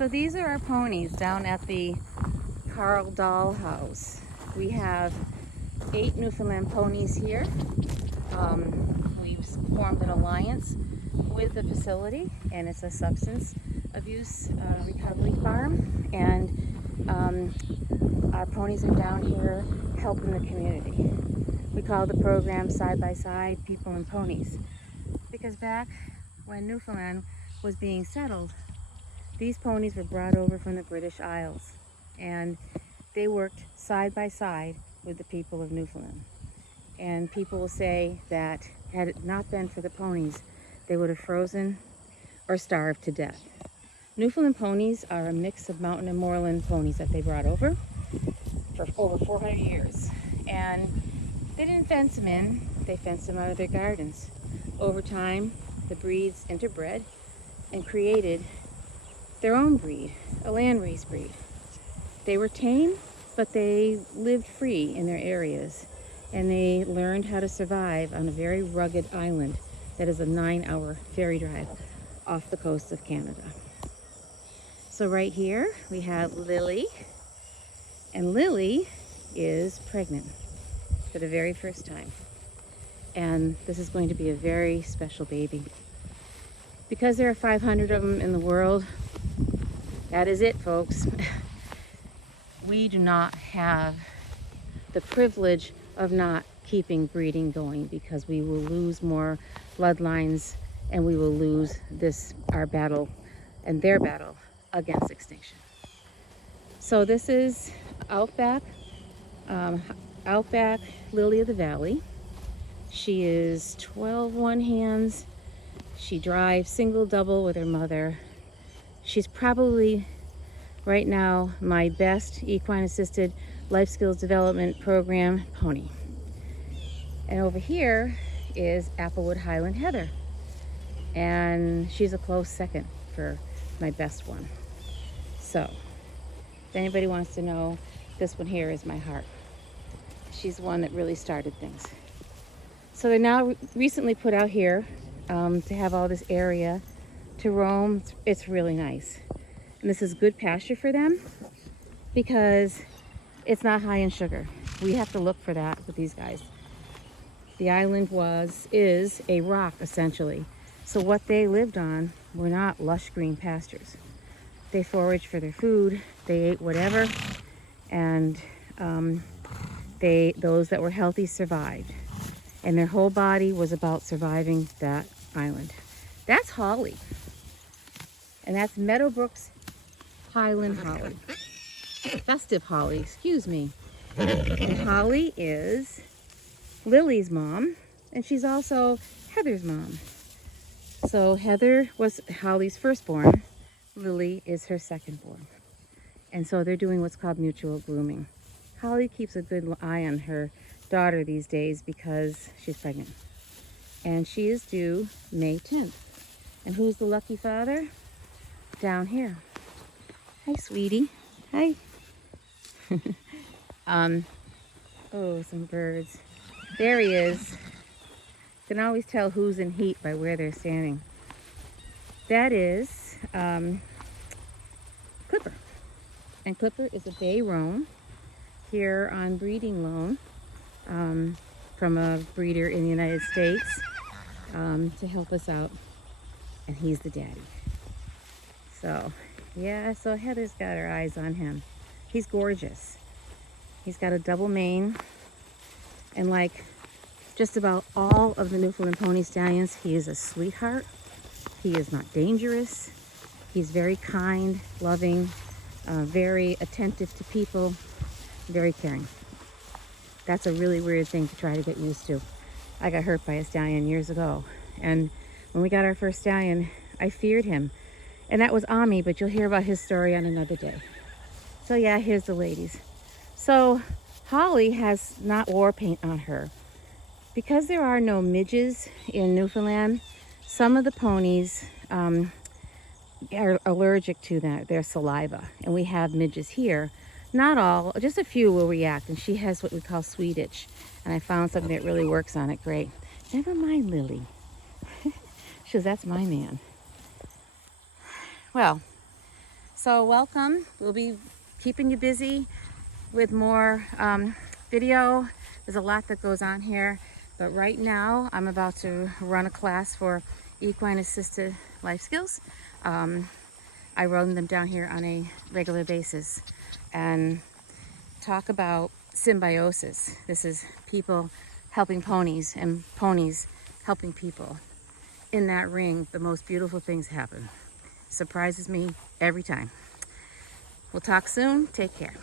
So these are our ponies down at the Carl Dahl house. We have 8 Newfoundland ponies here. We've formed an alliance with the facility, and it's a substance abuse recovery farm, and our ponies are down here helping the community. We call the program Side by Side People and Ponies, because back when Newfoundland was being settled, these ponies were brought over from the British Isles, and they worked side by side with the people of Newfoundland. And people will say that had it not been for the ponies, they would have frozen or starved to death. Newfoundland ponies are a mix of mountain and moorland ponies that they brought over for over 400 years. And they didn't fence them in, they fenced them out of their gardens. Over time, the breeds interbred and created their own breed, a landrace breed. They were tame, but they lived free in their areas, and they learned how to survive on a very rugged island that is a 9-hour ferry drive off the coast of Canada. So right here we have Lily, and Lily is pregnant for the very first time. And this is going to be a very special baby. Because there are 500 of them in the world, that is it, folks. We do not have the privilege of not keeping breeding going, because we will lose more bloodlines and we will lose our battle and their battle against extinction. So this is Outback Lily of the Valley. She is 12 one hands. She drives single double with her mother. She's probably right now my best equine assisted life skills development program pony. And over here is Applewood Highland Heather, and she's a close second for my best one. So if anybody wants to know, this one here is my heart. She's the one that really started things. So they're now recently put out here to have all this area to roam. It's really nice. And this is good pasture for them because it's not high in sugar. We have to look for that with these guys. The island is a rock essentially. So what they lived on were not lush green pastures. They foraged for their food, they ate whatever, and those that were healthy survived. And their whole body was about surviving that island. That's holly. And that's Meadowbrook's Highland holly. Festive holly, excuse me. And Holly is Lily's mom, and she's also Heather's mom. So Heather was Holly's firstborn. Lily is her secondborn. And so they're doing what's called mutual grooming. Holly keeps a good eye on her daughter these days because she's pregnant. And she is due May 10th. And who's the lucky father? Down here. Hi, sweetie. Hi. Oh, some birds. There he is. You can always tell who's in heat by where they're standing. That is Clipper. And Clipper is a bay roam here on breeding loan from a breeder in the United States to help us out. And he's the daddy. So, yeah, so Heather's got her eyes on him. He's gorgeous. He's got a double mane. And like just about all of the Newfoundland pony stallions, he is a sweetheart. He is not dangerous. He's very kind, loving, very attentive to people, very caring. That's a really weird thing to try to get used to. I got hurt by a stallion years ago. And when we got our first stallion, I feared him. And that was Ami, but you'll hear about his story on another day. So yeah, here's the ladies. So Holly has not war paint on her. Because there are no midges in Newfoundland, some of the ponies are allergic to their saliva. And we have midges here. Not all, just a few will react. And she has what we call sweet itch. And I found something that really works on it great. Never mind, Lily. She goes, that's my man. Well, So welcome. We'll be keeping you busy with more video. There's a lot that goes on here, but right now I'm about to run a class for equine assisted life skills. I run them down here on a regular basis and talk about symbiosis. This is people helping ponies and ponies helping people. In that ring, the most beautiful things happen. Surprises me every time. We'll talk soon. Take care.